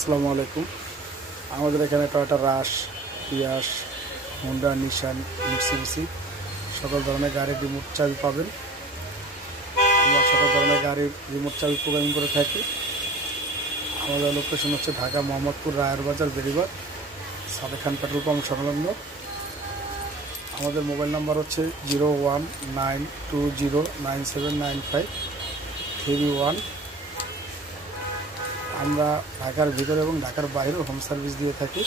আসসালামু আলাইকুম। আমাদের এখানে টয়োটা রাশ, ইয়াস, হোন্ডা, নিশান, মিৎসুবিশি সকল ধরনের গাড়ির রিমোট চাবি পাবেন। আমরা সকল ধরনের গাড়ির রিমোট চাবি প্রোগ্রামিং করে থাকি। আমাদের লোকেশন হচ্ছে ঢাকা মোহাম্মদপুর রায়ের বাজার বেরিবাদ, সাদেক খান পেট্রোল পাম্প সংলগ্ন। আমাদের মোবাইল নাম্বার হচ্ছে 0192097953 আমরা ঢাকার ভিতরে এবং ঢাকার বাইরেও হোম সার্ভিস দিয়ে থাকি।